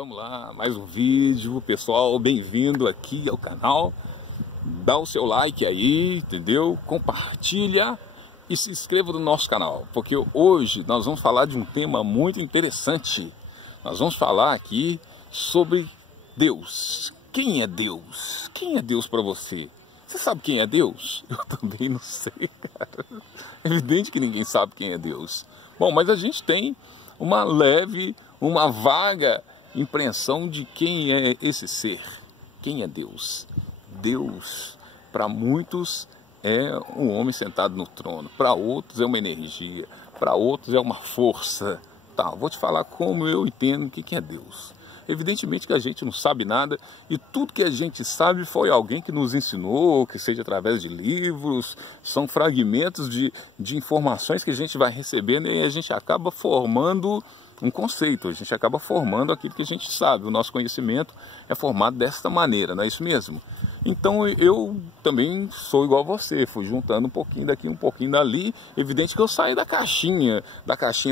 Vamos lá, mais um vídeo, pessoal, bem-vindo aqui ao canal. Dá o seu like aí, entendeu? Compartilha e se inscreva no nosso canal, porque hoje nós vamos falar de um tema muito interessante. Nós vamos falar aqui sobre Deus. Quem é Deus? Quem é Deus para você? Você sabe quem é Deus? Eu também não sei, cara. É evidente que ninguém sabe quem é Deus. Bom, mas a gente tem uma vaga impressão de quem é esse ser. Quem é Deus? Deus, para muitos, é um homem sentado no trono. Para outros é uma energia. Para outros é uma força. Tá, vou te falar como eu entendo o que é Deus. Evidentemente que a gente não sabe nada, e tudo que a gente sabe foi alguém que nos ensinou, que seja através de livros, são fragmentos de informações que a gente vai recebendo e a gente acaba formando um conceito, a gente acaba formando aquilo que a gente sabe. O nosso conhecimento é formado desta maneira, não é isso mesmo? Então eu também sou igual a você, fui juntando um pouquinho daqui, um pouquinho dali. Evidente que eu saí da caixinha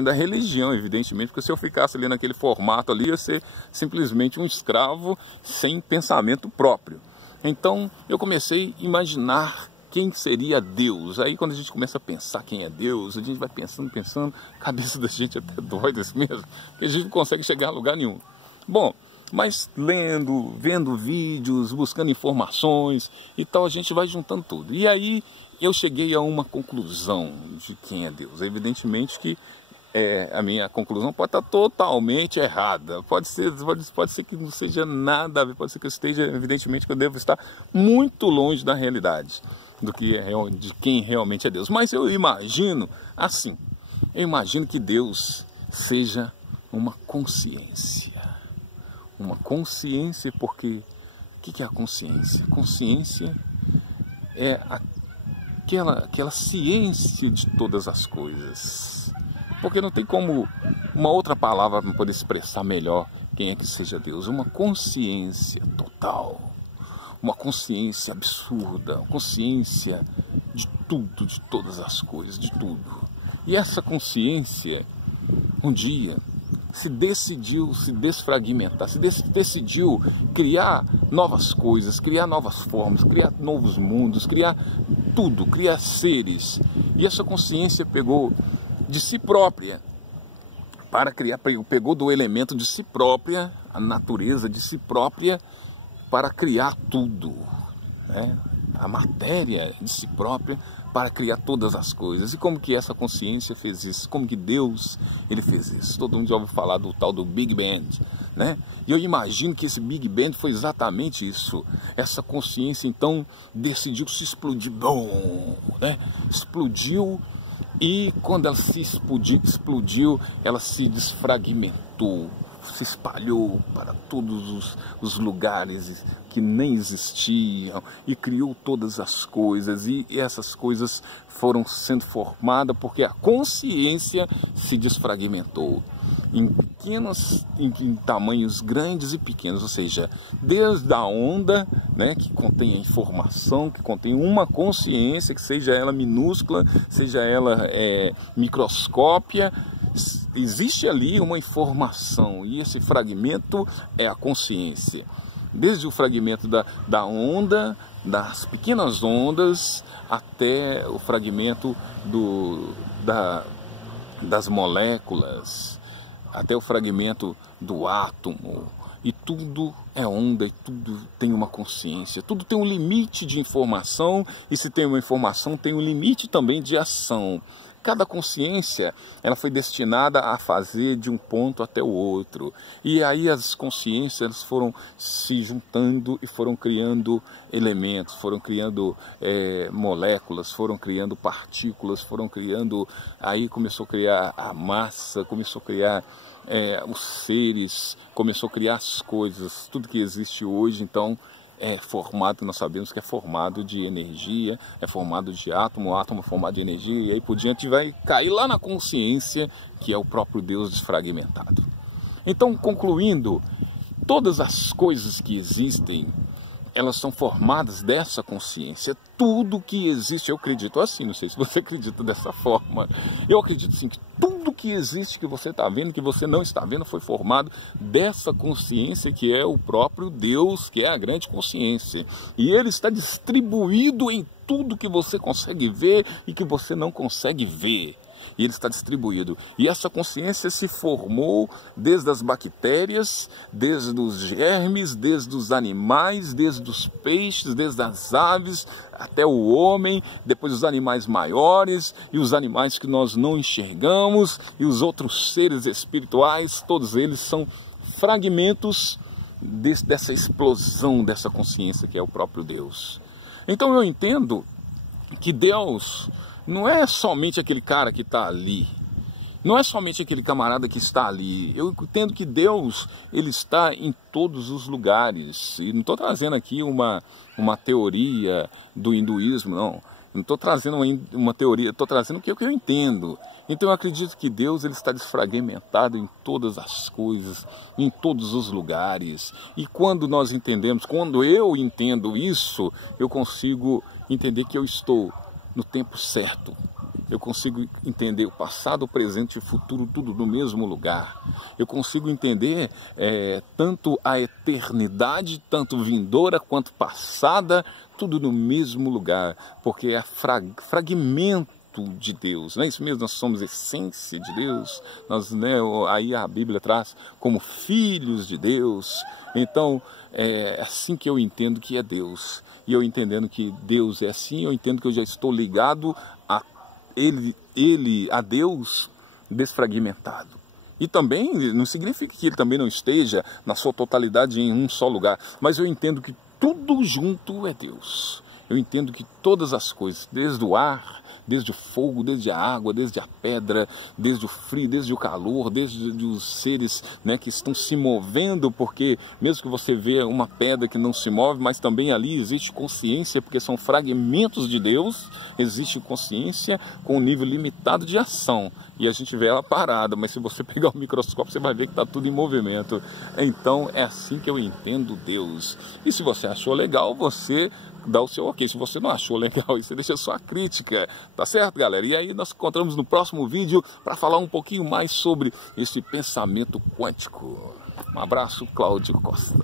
da religião, evidentemente, porque se eu ficasse ali naquele formato ali, ia ser simplesmente um escravo sem pensamento próprio. Então eu comecei a imaginar quem seria Deus. Aí quando a gente começa a pensar quem é Deus, a gente vai pensando, a cabeça da gente é até doida assim mesmo, que a gente não consegue chegar a lugar nenhum. Bom, mas lendo, vendo vídeos, buscando informações e tal, a gente vai juntando tudo. E aí eu cheguei a uma conclusão de quem é Deus. Evidentemente que a minha conclusão pode estar totalmente errada. Pode ser que não seja nada a ver, pode ser que eu esteja, evidentemente que eu devo estar muito longe da realidade de quem realmente é Deus. Mas eu imagino assim, eu imagino que Deus seja uma consciência. Uma consciência, porque o que é a consciência? A consciência é aquela ciência de todas as coisas. Porque não tem como uma outra palavra para poder expressar melhor quem é que seja Deus. Uma consciência total, uma consciência absurda, uma consciência de tudo, de todas as coisas, de tudo. E essa consciência, um dia, se decidiu se desfragmentar, decidiu criar novas coisas, criar novas formas, criar novos mundos, criar tudo, criar seres. E essa consciência pegou de si própria para criar, pegou do elemento de si própria, a natureza de si própria, para criar tudo, né? A matéria de si própria para criar todas as coisas. E como que essa consciência fez isso? Como que Deus ele fez isso? Todo mundo já ouviu falar do tal do Big Bang, né? E eu imagino que esse Big Bang foi exatamente isso. Essa consciência então decidiu se explodir, né? Explodiu. E quando ela se explodiu, ela se desfragmentou, se espalhou para todos os lugares que nem existiam e criou todas as coisas. E essas coisas foram sendo formadas porque a consciência se desfragmentou em tamanhos grandes e pequenos, ou seja, desde a onda, né, que contém a informação, que contém uma consciência, que seja ela minúscula, seja ela microscópia, existe ali uma informação e esse fragmento é a consciência. Desde o fragmento da onda, das pequenas ondas, até o fragmento das moléculas, até o fragmento do átomo. E tudo é onda, e tudo tem uma consciência, tudo tem um limite de informação, e se tem uma informação, tem um limite também de ação. Cada consciência, ela foi destinada a fazer de um ponto até o outro. E aí as consciências foram se juntando e foram criando elementos, foram criando moléculas, foram criando partículas, foram criando... Aí começou a criar a massa, começou a criar os seres, começou a criar as coisas, tudo que existe hoje, então... é formado, nós sabemos que é formado de energia, é formado de átomo, o átomo é formado de energia, e aí por diante vai cair lá na consciência, que é o próprio Deus desfragmentado. Então, concluindo, todas as coisas que existem, elas são formadas dessa consciência. Tudo que existe, eu acredito assim, não sei se você acredita dessa forma, eu acredito sim que tudo que existe, que você está vendo, que você não está vendo, foi formado dessa consciência que é o próprio Deus, que é a grande consciência. E ele está distribuído em tudo que você consegue ver e que você não consegue ver. E ele está distribuído. E essa consciência se formou desde as bactérias, desde os germes, desde os animais, desde os peixes, desde as aves, até o homem, depois os animais maiores e os animais que nós não enxergamos e os outros seres espirituais, todos eles são fragmentos dessa explosão dessa consciência que é o próprio Deus. Então eu entendo que Deus não é somente aquele cara que está ali, não é somente aquele camarada que está ali. Eu entendo que Deus, ele está em todos os lugares. E não estou trazendo aqui uma teoria do hinduísmo, não. Não estou trazendo uma teoria, estou trazendo o que eu entendo. Então eu acredito que Deus, ele está desfragmentado em todas as coisas, em todos os lugares. E quando nós entendemos, quando eu entendo isso, eu consigo entender que eu estou no tempo certo. Eu consigo entender o passado, o presente e o futuro, tudo no mesmo lugar. Eu consigo entender tanto a eternidade, tanto vindoura quanto passada, tudo no mesmo lugar, porque é fragmento de Deus, não é isso mesmo? Nós somos essência de Deus, nós, aí a Bíblia traz como filhos de Deus. Então é assim que eu entendo que é Deus. E eu entendendo que Deus é assim, eu entendo que eu já estou ligado a a Deus desfragmentado. E também não significa que ele também não esteja na sua totalidade em um só lugar, mas eu entendo que tudo junto é Deus. Eu entendo que todas as coisas, desde o ar, desde o fogo, desde a água, desde a pedra, desde o frio, desde o calor, desde os seres, que estão se movendo, porque mesmo que você vê uma pedra que não se move, mas também ali existe consciência, porque são fragmentos de Deus, existe consciência com um nível limitado de ação. E a gente vê ela parada, mas se você pegar o microscópio, você vai ver que está tudo em movimento. Então é assim que eu entendo Deus. E se você achou legal, você dá o seu ok. Se você não achou legal, você deixa a sua crítica, tá certo, galera? E aí nós encontramos no próximo vídeo para falar um pouquinho mais sobre esse pensamento quântico. Um abraço, Cláudio Costa.